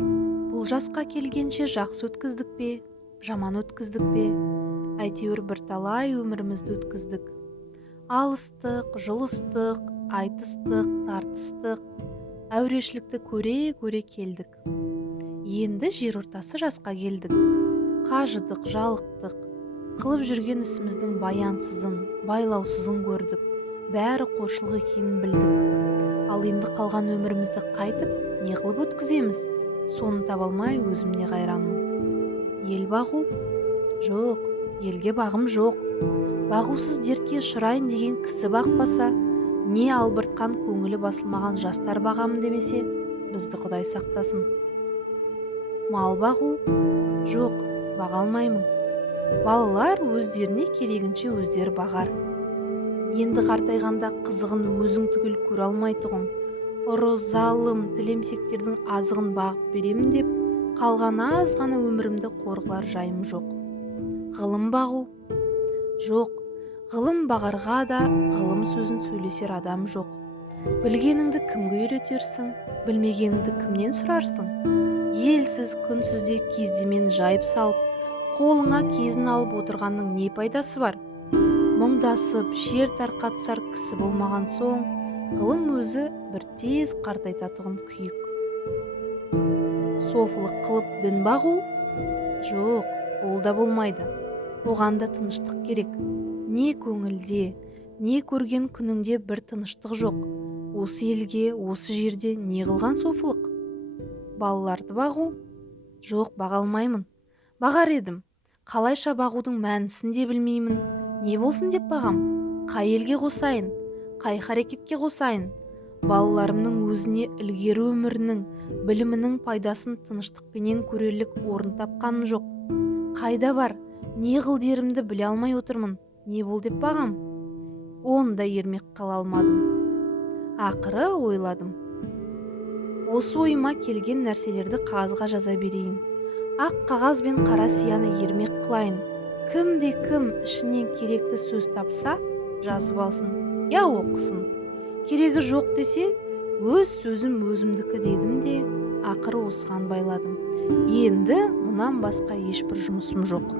Бұл жасқа келгенше жақсы өткіздік пе, жаман өткіздік пе, әйтеуір бірталай өмірімізді өткіздік. Алыстық, жұлыстық, айтыстық, тартыстық, әурешілікті көре-көре келдік. Енді жер ортасы жасқа келдік. Қажыдық, жалықтық, қылып жүрген ісіміздің баянсызын, байлаусызын көрдік. Бәрі қоршылық екенін білдік. Ал енді қалған өмірімізді қайтып, не қылып өткіземіз? Соны таба алмай өзімде қайранмын. Ел бағу? Жоқ, елге бағым жоқ. Бағусыз дертке ұшырайын деген кісі бақпаса, не албыртқан көңілі басылмаған жастар бағамын демесе, бізді Құдай сақтасын. Мал бағу? Жоқ, баға алмаймын. Балалар өздеріне керегінше өздері бағар. Енді қартайғанда қызығын өзің түгіл көре алмайтұғын, ұры, залым, тілемсектердің азығын бағып беремін деп, қалған аз ғана өмірімді қорғылар жайым жоқ. Ғылым бағу? Жоқ, ғылым бағарға да ғылым сөзін сөйлесер адам жоқ. Білгеніңді кімге үйретерсің, білмегеніңді кімнен сұрарсың? Елсіз, күнсізде кездемен жайып салып, қолыңа кезін алып отырғанның не пайдасы бар? Мұңдасып, шер тарқатсар кісі болмаған соң, ғылым өзі бір тез қартайтатұғын күйік. Софылық қылып дін бағу? Жоқ, ол да болмайды. Оған да тыныштық керек. Не көңілде, не көрген күніңде бір тыныштық жоқ. Осы елге, осы жерде не қылған софылық? Балаларды бағу? Жоқ, баға алмаймын. Бағар едім. Қалайша бағудың мәнісін де білмеймін. Не болсын деп бағам? Қай елге қосайын? Қай харекетке қосайын? Балаларымның өзіне ілгері өмірінің, білімінің пайдасын тыныштықпенен көрерлік орын тапқаным жоқ. Қайда бар? Не қыл дерімді біле алмай отырмын. Не бол деп бағам? Оны да ермек қала алмадым. Ақыры ойладым. Осы ойыма келген нәрселерді қағазға жаза берейін. Ақ қағаз бен қара сияны ермек қылайын. Кім ішінен керекті сөз тапса, жазып алсын, я оқысын. Керегі жоқ десе, өз сөзім өзімдікі дедім де, ақыры осыған байладым. Енді мұнан басқа ешбір жұмысым жоқ.